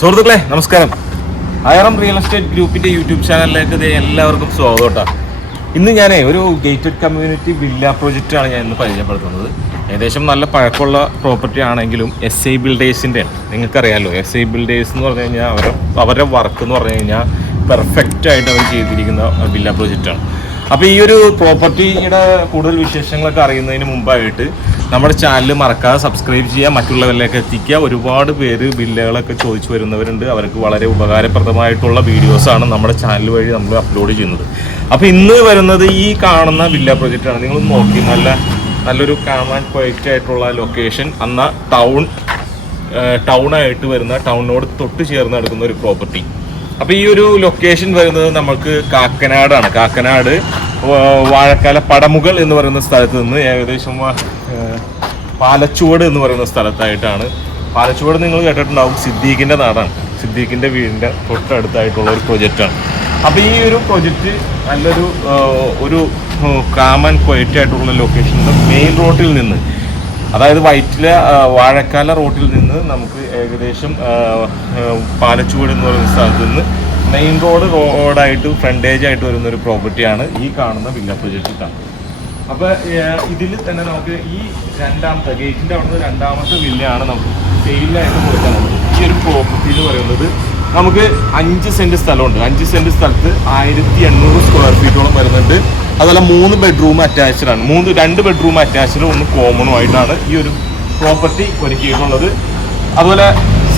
സുഹൃത്തുക്കളെ നമസ്കാരം. അയറം real estate ഗ്രൂപ്പിന്റെ യൂട്യൂബ് ചാനലിലേക്ക് എല്ലാവർക്കും സ്വാഗതം കേട്ടോ. ഇന്ന് ഞാൻ ഒരു ഗേറ്റഡ് കമ്മ്യൂണിറ്റി വില്ല ആണ് ഞാൻ ഇന്ന് പരിചയപ്പെടുത്തുന്നത്. ഏകദേശം നല്ല പഴക്കമുള്ള പ്രോപ്പർട്ടി ആണെങ്കിലും എസ് ഐ ബിൽഡേഴ്സിന്റെ നിങ്ങൾക്കറിയാമല്ലോ എസ് ഐ ബിൽഡേഴ്സ് എന്ന് പറഞ്ഞു കഴിഞ്ഞാൽ അവരുടെ അവരുടെ വർക്ക് എന്ന് പറഞ്ഞു കഴിഞ്ഞാൽ പെർഫെക്റ്റ് ആയിട്ട് അവർ ചെയ്തിരിക്കുന്ന വില്ല പ്രോജക്റ്റാണ് അപ്പോൾ ഈ ഒരു പ്രോപ്പർട്ടിയുടെ കൂടുതൽ വിശേഷങ്ങളൊക്കെ അറിയുന്നതിന് മുമ്പായിട്ട് നമ്മുടെ ചാനൽ മറക്കാതെ സബ്സ്ക്രൈബ് ചെയ്യുക മറ്റുള്ളവരിലേക്ക് എത്തിക്കുക. ഒരുപാട് പേര് ബില്ലുകളൊക്കെ ചോദിച്ചു വരുന്നവരുണ്ട്. അവർക്ക് വളരെ ഉപകാരപ്രദമായിട്ടുള്ള വീഡിയോസാണ് നമ്മുടെ ചാനൽ വഴി നമ്മൾ അപ്ലോഡ് ചെയ്യുന്നത്. അപ്പോൾ ഇന്ന് വരുന്നത് ഈ കാണുന്ന വില്ല ആണ്. നിങ്ങൾ നോക്കി നല്ല നല്ലൊരു കാണാൻ ക്വയറ്റ് ആയിട്ടുള്ള ലൊക്കേഷൻ അന്ന ടൗൺ ടൗണായിട്ട് വരുന്ന ടൗണിനോട് തൊട്ട് ചേർന്ന് നടക്കുന്ന ഒരു പ്രോപ്പർട്ടി അപ്പൊ ഈ ഒരു ലൊക്കേഷൻ വരുന്നത് നമുക്ക് കാക്കനാടാണ്. കാക്കനാട് വാഴക്കാല പടമുകൾ എന്ന് പറയുന്ന സ്ഥലത്ത് നിന്ന് ഏകദേശം പാലച്ചുവട് എന്ന് പറയുന്ന സ്ഥലത്തായിട്ടാണ്. പാലച്ചുവട് നിങ്ങൾ കേട്ടിട്ടുണ്ടാവും. സിദ്ദീഖിന്റെ നാടാണ്. സിദ്ദീഖിന്റെ വീടിന്റെ തൊട്ടടുത്തായിട്ടുള്ള ഒരു പ്രൊജക്റ്റാണ് അപ്പൊ ഈ ഒരു പ്രൊജക്റ്റ് നല്ലൊരു ഒരു കാമൻ ക്വയറ്റ് ആയിട്ടുള്ള ലൊക്കേഷനിൽ മെയിൻ റോഡിൽ നിന്ന് അതായത് വൈറ്റില വാഴക്കാല റോട്ടിൽ നിന്ന് നമുക്ക് ഏകദേശം പാലച്ചുവട് എന്ന് പറയുന്ന സ്ഥലത്ത് നിന്ന് മെയിൻ റോഡ് റോഡായിട്ട് ഫ്രണ്ടേജ് ആയിട്ട് വരുന്ന ഒരു പ്രോപ്പർട്ടിയാണ് ഈ കാണുന്ന വില്ല പ്രൊജക്റ്റ് അപ്പോൾ ഇതിൽ തന്നെ നമുക്ക് ഈ രണ്ടാമത്തെ ഗേറ്റിന്റെ അവിടുന്ന് രണ്ടാമത്തെ വില്ലയാണ് നമുക്ക് സെയിലായിട്ട് കൊടുക്കുന്നത് ഈ ഒരു പ്രോപ്പർട്ടി എന്ന് പറയുന്നത് നമുക്ക് അഞ്ച് സെന്റ് സ്ഥലമുണ്ട്. അഞ്ച് സെന്റ് സ്ഥലത്ത് ആയിരത്തി എണ്ണൂറ് സ്ക്വയർ ഫീറ്റോളം വരുന്നുണ്ട്. അതുപോലെ മൂന്ന് ബെഡ്റൂം അറ്റാച്ച്ഡ് ആണ്. മൂന്ന് രണ്ട് ബെഡ്റൂം അറ്റാച്ച്ഡ് ഒന്ന് കോമണും ആയിട്ടാണ് ഈ ഒരു പ്രോപ്പർട്ടി ഒരുക്കിയിട്ടുള്ളത്. അതുപോലെ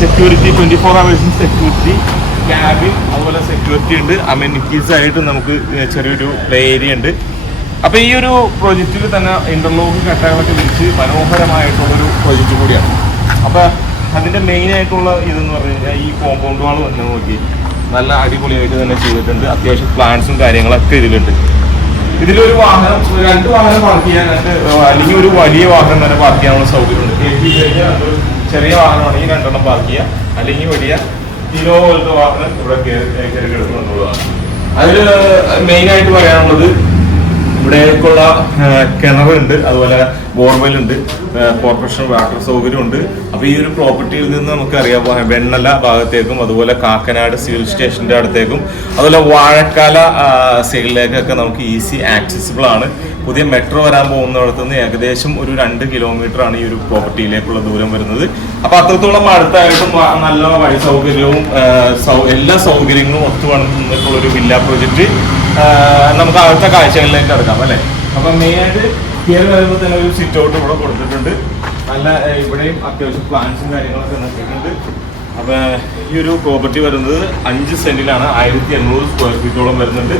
സെക്യൂരിറ്റി ട്വന്റി ഫോർ അവേഴ്സും സെക്യൂരിറ്റി ക്യാബിൻ അതുപോലെ സെക്യൂരിറ്റി ഉണ്ട്. അമ്യൂണിറ്റീസ് ആയിട്ട് നമുക്ക് ചെറിയൊരു പ്ലേ ഏരിയ ഉണ്ട്. അപ്പോൾ ഈ ഒരു പ്രൊജക്റ്റിൽ തന്നെ ഇന്റർലോക്ക് കട്ടകളൊക്കെ വിരിച്ച് മനോഹരമായിട്ടുള്ളൊരു പ്രൊജക്റ്റ് കൂടിയാണ്. അപ്പോൾ അതിന്റെ മെയിൻ ആയിട്ടുള്ള ഇതെന്ന് പറഞ്ഞു കഴിഞ്ഞാൽ ഈ കോമ്പൗണ്ട് വാൾ നോക്കി. നല്ല അടിപൊളിയായിട്ട് തന്നെ ചെയ്തിട്ടുണ്ട്. അത്യാവശ്യം പ്ലാൻസും കാര്യങ്ങളൊക്കെ ഇതിലുണ്ട്. ഇതിലൊരു വാഹനം രണ്ട് വാഹനം പാർക്ക് ചെയ്യാൻ അല്ലെങ്കിൽ ഒരു വലിയ വാഹനം തന്നെ പാർക്ക് ചെയ്യാനുള്ള സൗകര്യമുണ്ട്. കഴിഞ്ഞാൽ ഒരു ചെറിയ വാഹനമാണെങ്കിൽ രണ്ടെണ്ണം പാർക്ക് ചെയ്യാം. അല്ലെങ്കിൽ വലിയ കിലോ പോലത്തെ വാഹനം ഇവിടെ കയറി കിടക്കുന്നുള്ളതാണ്. അതിൽ മെയിനായിട്ട് പറയാനുള്ളത് ഇവിടേക്കുള്ള കിണറുണ്ട് അതുപോലെ ബോർവെൽ ഉണ്ട് കോർപ്പറേഷൻ വാട്ടർ സൗകര്യം ഉണ്ട് അപ്പൊ ഈ ഒരു പ്രോപ്പർട്ടിയിൽ നിന്ന് നമുക്കറിയാം വെണ്ണല ഭാഗത്തേക്കും അതുപോലെ കാക്കനാട് സിവിൽ സ്റ്റേഷന്റെ അടുത്തേക്കും അതുപോലെ വാഴക്കാല സൈഡിലേക്കൊക്കെ നമുക്ക് ഈസി ആക്സസിബിൾ ആണ്. പുതിയ മെട്രോ വരാൻ പോകുന്നിടത്ത് നിന്ന് ഏകദേശം ഒരു രണ്ട് കിലോമീറ്റർ ആണ് ഈ ഒരു പ്രോപ്പർട്ടിയിലേക്കുള്ള ദൂരം വരുന്നത്. അപ്പൊ അത്രത്തോളം അടുത്തായിട്ടും നല്ല വഴി സൗകര്യവും എല്ലാ സൗകര്യങ്ങളും ഒത്തു വന്നിട്ടുള്ള ഒരു വില്ല പ്രോജക്റ്റ്. നമുക്ക് അടുത്ത കാഴ്ചകളിലേക്ക് ഇറങ്ങാം അല്ലേ? അപ്പൊ മെയിൻ ആയിട്ട് കയറി വരുമ്പോൾ തന്നെ ഒരു സിറ്റ് ഔട്ട് ഇവിടെ കൊടുത്തിട്ടുണ്ട്. നല്ല ഇവിടെയും അത്യാവശ്യം പ്ലാൻസും കാര്യങ്ങളൊക്കെ നോക്കിയിട്ടുണ്ട് അപ്പൊ ഈ ഒരു പ്രോപ്പർട്ടി വരുന്നത് അഞ്ച് സെന്റിലാണ് ആയിരത്തി എണ്ണൂറ് സ്ക്വയർ ഫീറ്റോളം വരുന്നുണ്ട്.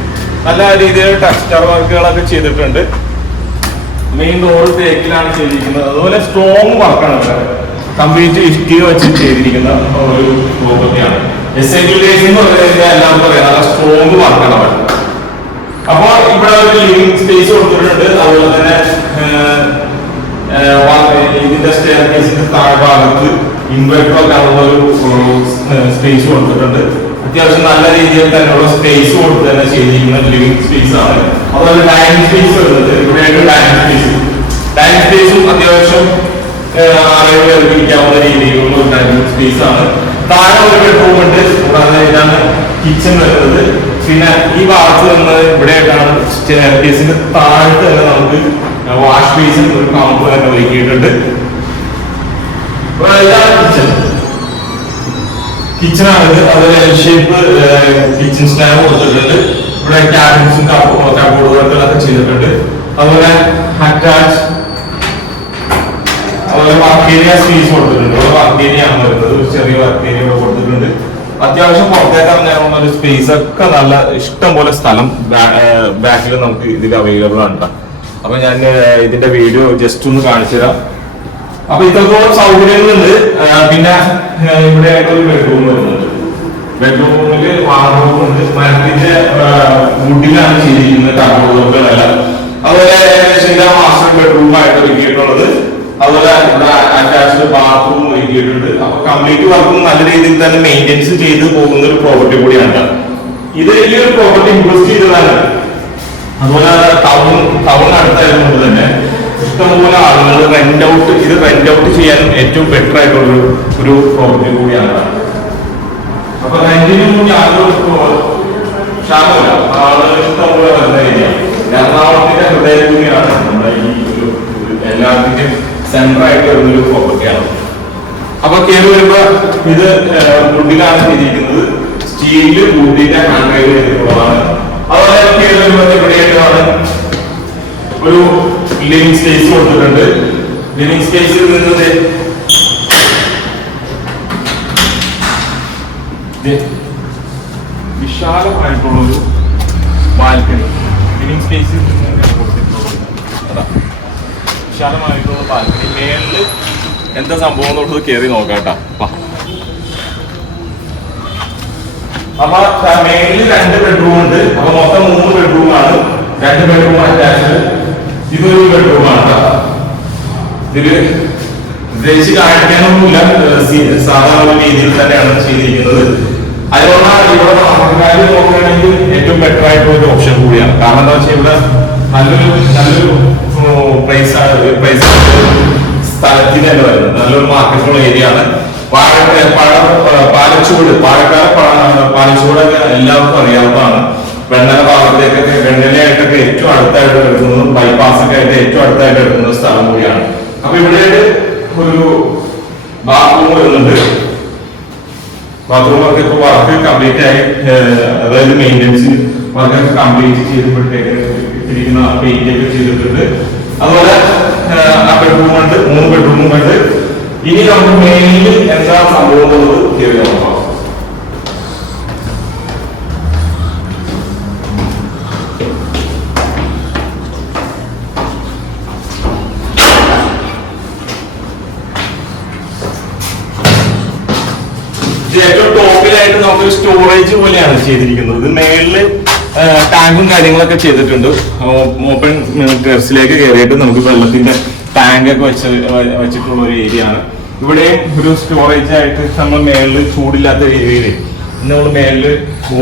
നല്ല രീതിയിൽ ടെക്സ്റ്റർ വർക്കുകളൊക്കെ ചെയ്തിട്ടുണ്ട്. മെയിൻ റോഡ് തേക്കിലാണ് ചെയ്തിരിക്കുന്നത്. അതുപോലെ സ്ട്രോങ് വർക്കാണ് കംപ്ലീറ്റ് ഇഷ്ടിക വെച്ച് ചെയ്തിരിക്കുന്ന ഒരു പ്രോപ്പർട്ടിയാണ് എസ് കഴിഞ്ഞാൽ എല്ലാവർക്കും അറിയാം. നല്ല സ്ട്രോങ് വർക്കാണ് അവിടെ. അപ്പൊ ഇവിടെ ഒരു ലിവിംഗ് സ്പേസ് കൊടുത്തിട്ടുണ്ട്. അതുപോലെ തന്നെ ഇതിന്റെ സ്റ്റെയർ കേസിന്റെ താഴ്ഭാഗത്ത് ഇൻവെർട്ടർ ഒക്കെ ഉള്ള സ്പേസ് കൊടുത്തിട്ടുണ്ട്. അത്യാവശ്യം നല്ല രീതിയിൽ സ്പേസ് കൊടുത്ത് തന്നെ ചെയ്തിരിക്കുന്ന ലിവിംഗ് സ്പേസ് ആണ്. അതുപോലെ ഡൈനിങ് സ്പേസ് വരുന്നത് ഇവിടെയായിട്ട് ഡൈനിങ് സ്പേസ് ഡൈനിങ് സ്പേസും അത്യാവശ്യം രീതിയിലുള്ള ഒരു ഡൈനിങ് സ്പേസ് ആണ്. താഴെ ഒരു ബെഡ്റൂം ഉണ്ട്. കൂടാതെ ഇതാണ് കിച്ചൺ വരുന്നത്. പിന്നെ ഈ ഭാഗത്ത് നിന്ന് ഇവിടെയായിട്ടാണ് സ്റ്റെയർകേസിന്റെ താഴത്ത് തന്നെ നമുക്ക് വാഷ് ബേസിൻ ഒരു കമ്പ് തന്നെ ഒരുക്കിയിട്ടുണ്ട്. കിച്ചൺ കിച്ചണാണിത് അതിൽ എൽ ഷേപ്പ് കിച്ചൺ സ്റ്റാൻഡ് കൊടുത്തിട്ടുണ്ട്. ഇവിടെ ക്യാബിൻസും കബോർഡുകളൊക്കെ ചെയ്തിട്ടുണ്ട്. അതുപോലെ അറ്റാച്ച് അതുപോലെ വർക്ക് ഏരിയ സ്പേസ് കൊടുത്തിട്ടുണ്ട്. വർക്ക് ഏരിയ ആണ് വരുന്നത്. ചെറിയ വർക്ക് ഏരിയ കൊടുത്തിട്ടുണ്ട്. അത്യാവശ്യം പുറത്തേക്ക് ഇറങ്ങാനുള്ള ഒരു സ്പേസ് ഒക്കെ നല്ല ഇഷ്ടം പോലെ സ്ഥലം ബാക്കിൽ നമുക്ക് ഇതിൽ അവൈലബിൾ ആണ്. അപ്പൊ ഞാൻ ഇതിന്റെ വീഡിയോ ജസ്റ്റ് ഒന്ന് കാണിച്ചു തരാം. അപ്പൊ ഇത്രത്തോളം സൗകര്യങ്ങളുണ്ട്. പിന്നെ ഇവിടെ ആയിട്ടൊരു ബെഡ്റൂം വരുന്നുണ്ട്. ബെഡ്റൂമിൽ വാർഡ്റൂമുണ്ട് മരത്തിന്റെ വുഡിലാണ് ചെയ്തിരിക്കുന്നത് കബോർഡുകളെല്ലാം അതുപോലെ ഏകദേശം മാസ്റ്റർ ബെഡ്റൂം ആയിട്ട് ഒരുക്കിയിട്ടുള്ളത്. അതുപോലെ ഇവിടെ അറ്റാച്ച്ഡ് ബാത്റൂം ഒരുക്കിയിട്ടുണ്ട്. അപ്പൊ കംപ്ലീറ്റ് വർക്കും നല്ല രീതിയിൽ തന്നെ മെയിന്റെനൻസ് ചെയ്ത് പോകുന്ന ഒരു പ്രോപ്പർട്ടി കൂടിയാണ് ഇത് ഈ ഒരു പ്രോപ്പർട്ടി ഇൻവെസ്റ്റ് ചെയ്തതാണ്. അതുപോലെ ടൗൺ ടൗൺ അടുത്തായതുകൊണ്ട് തന്നെ ഇഷ്ടംപോലെ ആളുകൾ റെന്റ് ഔട്ട് ഇത് റെന്റ് ഔട്ട് ചെയ്യാൻ ഏറ്റവും ബെറ്റർ ആയിട്ടുള്ള ഒരു- പ്രോപ്പർട്ടി കൂടിയാണ് അപ്പൊ റെന്റിനൊന്നും യാതൊരു ക്ഷാമമില്ല ആൾ ഇഷ്ടംപോലെ വരുന്ന ഏരിയ എറണാകുളത്തിന്റെ നമ്മുടെ ഈ ഒരു എല്ലാത്തിന്റെയും സെന്റർ ആയിട്ട് വരുന്ന ഒരു പ്രോപ്പർട്ടിയാണ് അപ്പൊ കയറി വരുമ്പോ ഇത് വുഡിലാണ് ചെയ്തിരിക്കുന്നത് സ്റ്റീലിൽ വുഡിന്റെ ഹാൻഡ് റൈഡ് ചെയ്തിട്ടുള്ളതാണ് അതുപോലെ കയറി വരുമ്പോ ഇവിടെയായിട്ടാണ് ഒരു ലിവിംഗ് സ്പേസ് കൊടുത്തിട്ടുണ്ട്. ലിവിംഗ് സ്പേസിൽ നിന്നത് ദേ, വിശാലമായിട്ടുള്ള ഒരു ബാൽക്കണി ലിവിംഗ് സ്പേസിൽ കൊടുത്തിട്ടുള്ളത്. വിശാലമായിട്ടുള്ള ബാൽക്കണി. മേളിൽ എന്താ സംഭവം എന്നുള്ളത് കയറി നോക്കാട്ടാ. അപ്പൊ മേളിൽ രണ്ട് ബെഡ്റൂം ഉണ്ട്. അപ്പൊ മൊത്തം മൂന്ന് ബെഡ്റൂം ആണ്. രണ്ട് ബെഡ്റൂം അറ്റാച്ച്ഡ് ഇതൊരു ബെഡ്റൂം ആണ്. ഇതിൽ ഉദ്ദേശിച്ച് കാണിക്കാനൊന്നുമില്ല. സാധാരണ രീതിയിൽ തന്നെയാണ് ചെയ്തിരിക്കുന്നത്. അതുകൊണ്ടാണ് ഇവിടെ നമുക്ക് നോക്കുകയാണെങ്കിൽ ഏറ്റവും ബെറ്റർ ആയിട്ടുള്ള ഒരു ഓപ്ഷൻ കൂടിയാണ്. കാരണം എന്താ വെച്ചാൽ ഇവിടെ നല്ലൊരു നല്ലൊരു പ്രൈസ് പ്രൈസ് സ്ഥലത്തിന് തന്നെ വരുന്നത് നല്ലൊരു മാർക്കറ്റുള്ള ഏരിയ ആണ്. വാഴ പാലച്ചൂട് പാലക്കാട് പാലച്ചൂടൊക്കെ എല്ലാവർക്കും അറിയാവുന്നതാണ്. വെണ്ണല ഭാഗത്തേക്കൊക്കെ വെണ്ണലയായിട്ടൊക്കെ ഏറ്റവും അടുത്തായിട്ട് എടുക്കുന്നത് ബൈപ്പാസ് ഒക്കെ ആയിട്ട് ഏറ്റവും അടുത്തായിട്ട് എടുക്കുന്ന സ്ഥലം കൂടിയാണ്. അപ്പൊ ഇവിടെ ഒരു ബാത്റൂം വരുന്നുണ്ട്. ബാത്റൂം ഒക്കെ ഇപ്പൊ വർക്ക് കംപ്ലീറ്റ് ആയി. അതായത് മെയിന്റെനൻസ് വർക്കൊക്കെ കംപ്ലീറ്റ് ചെയ്തപ്പോഴത്തേക്ക് ഇട്ടിരിക്കുന്ന പെയിന്റ് ഒക്കെ ചെയ്തിട്ടുണ്ട്. അതുപോലെ ആ ബെഡ്റൂം ഉണ്ട് മൂന്ന് ബെഡ്റൂമും ഉണ്ട്. ഇനി നമുക്ക് മെയിനിൽ എന്താ സംഭവം നോക്കാം. ഏറ്റവും ടോപ്പിലായിട്ട് നമുക്കൊരു സ്റ്റോറേജ് പോലെയാണ് ചെയ്തിരിക്കുന്നത്. മേളിൽ ടാങ്കും കാര്യങ്ങളൊക്കെ ചെയ്തിട്ടുണ്ട്. ഓപ്പൺ ടെറസിലേക്ക് കയറിയിട്ട് നമുക്ക് വെള്ളത്തിന്റെ ടാങ്ക് ഒക്കെ വെച്ച് വെച്ചിട്ടുള്ള ഒരു ഏരിയ ആണ്. ഇവിടെയും ഒരു സ്റ്റോറേജ് ആയിട്ട് നമ്മൾ മേളിൽ ചൂടില്ലാത്ത രീതിയിൽ നമ്മൾ മേളിൽ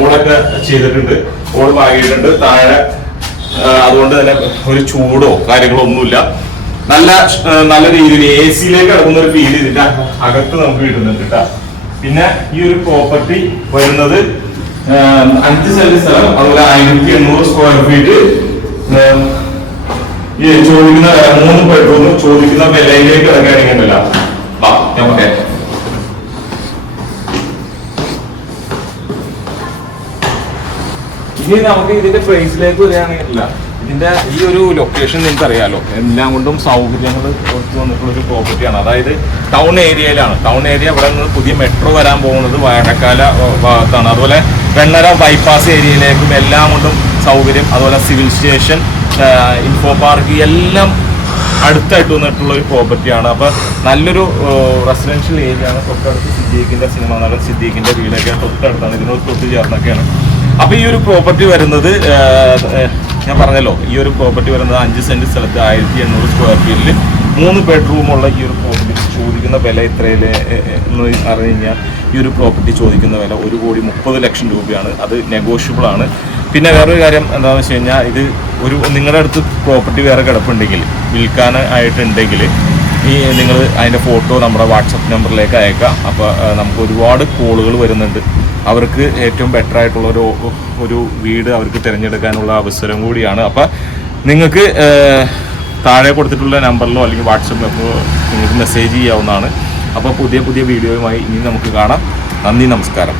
ഓടൊക്കെ ചെയ്തിട്ടുണ്ട്. ഓൾ വാങ്ങിയിട്ടുണ്ട്. താഴെ അതുകൊണ്ട് തന്നെ ഒരു ചൂടോ കാര്യങ്ങളോ ഒന്നുമില്ല. നല്ല നല്ല രീതിയിൽ എ സിയിലേക്ക് കിടക്കുന്ന ഒരു ഫീൽ ഇതിന്റെ അകത്ത് നമുക്ക് കിട്ടുന്നുണ്ട് കേട്ടോ. പിന്നെ ഈ ഒരു പ്രോപ്പർട്ടി വരുന്നത് അഞ്ച് സെന്റ് സ്ഥലം അതുപോലെ ആയിരത്തി എണ്ണൂറ് സ്ക്വയർ ഫീറ്റ് ഈ ചോദിക്കുന്ന മൂന്ന് ബെഡ്റൂം ചോദിക്കുന്ന വിലയിലേക്ക് ഇറങ്ങിയാണെങ്കിലല്ല ഞാൻ പറയാം. ഇനി നമുക്ക് ഇതിന്റെ പ്രൈസിലേക്ക് വരികയാണെങ്കിലല്ല ഇതിന്റെ ഈ ഒരു ലൊക്കേഷൻ നിങ്ങൾക്ക് അറിയാലോ എല്ലാം കൊണ്ടും സൗകര്യങ്ങൾ കൊടുത്തു വന്നിട്ടുള്ള ഒരു പ്രോപ്പർട്ടിയാണ് അതായത് ടൗൺ ഏരിയയിലാണ് ടൗൺ ഏരിയ ഇവിടെ നിന്ന് പുതിയ മെട്രോ വരാൻ പോകുന്നത് വാഴക്കാല ഭാഗത്താണ്. അതുപോലെ വെണ്ണര ബൈപ്പാസ് ഏരിയയിലേക്കും എല്ലാം കൊണ്ടും സൗകര്യം അതുപോലെ സിവിൽ സ്റ്റേഷൻ ഇൻഫോ പാർക്ക് എല്ലാം അടുത്തായിട്ട് വന്നിട്ടുള്ള ഒരു പ്രോപ്പർട്ടിയാണ് അപ്പൊ നല്ലൊരു റെസിഡൻഷ്യൽ ഏരിയ ആണ്. തൊട്ടടുത്ത് സിദ്ദീഖിന്റെ സിനിമ നടൻ സിദ്ദീഖിന്റെ വീടൊക്കെ തൊട്ടടുത്താണ്. ഇതിനോട് തൊട്ട് ചേർന്നൊക്കെയാണ്. അപ്പൊ ഈ ഒരു പ്രോപ്പർട്ടി വരുന്നത് ഞാൻ പറഞ്ഞല്ലോ ഈ ഒരു പ്രോപ്പർട്ടി വരുന്നത് അഞ്ച് സെന്റ് സ്ഥലത്ത് ആയിരത്തി എണ്ണൂറ് സ്ക്വയർ ഫീറ്റിൽ മൂന്ന് ബെഡ്റൂമുള്ള ഈ ഒരു പ്രോപ്പർട്ടി ചോദിക്കുന്ന വില ഇത്രയിൽ എന്ന് അറിഞ്ഞു കഴിഞ്ഞാൽ ഈ ഒരു പ്രോപ്പർട്ടി ചോദിക്കുന്ന വില ഒരു കോടി മുപ്പത് ലക്ഷം രൂപയാണ്. അത് നെഗോഷ്യബിൾ ആണ്. പിന്നെ വേറൊരു കാര്യം എന്താണെന്ന് വെച്ച് കഴിഞ്ഞാൽ ഇത് ഒരു നിങ്ങളുടെ അടുത്ത് പ്രോപ്പർട്ടി വേറെ കിടപ്പുണ്ടെങ്കിൽ വിൽക്കാൻ ആയിട്ടുണ്ടെങ്കിൽ ഈ നിങ്ങൾ അതിന്റെ ഫോട്ടോ നമ്മുടെ വാട്സപ്പ് നമ്പറിലേക്ക് അയക്കാം. അപ്പോൾ നമുക്ക് ഒരുപാട് കോളുകൾ വരുന്നുണ്ട്. അവർക്ക് ഏറ്റവും ബെറ്റർ ആയിട്ടുള്ള ഒരു ഒരു വീട് അവർക്ക് തിരഞ്ഞെടുക്കാനുള്ള അവസരം കൂടിയാണ്. അപ്പോൾ നിങ്ങൾക്ക് താഴെ കൊടുത്തിട്ടുള്ള നമ്പറിലോ അല്ലെങ്കിൽ വാട്സപ്പ് നമ്പറിലോ നിങ്ങൾക്ക് മെസ്സേജ് ചെയ്യാവുന്നതാണ്. അപ്പോൾ പുതിയ പുതിയ വീഡിയോയുമായി ഇനി നമുക്ക് കാണാം. നന്ദി നമസ്കാരം.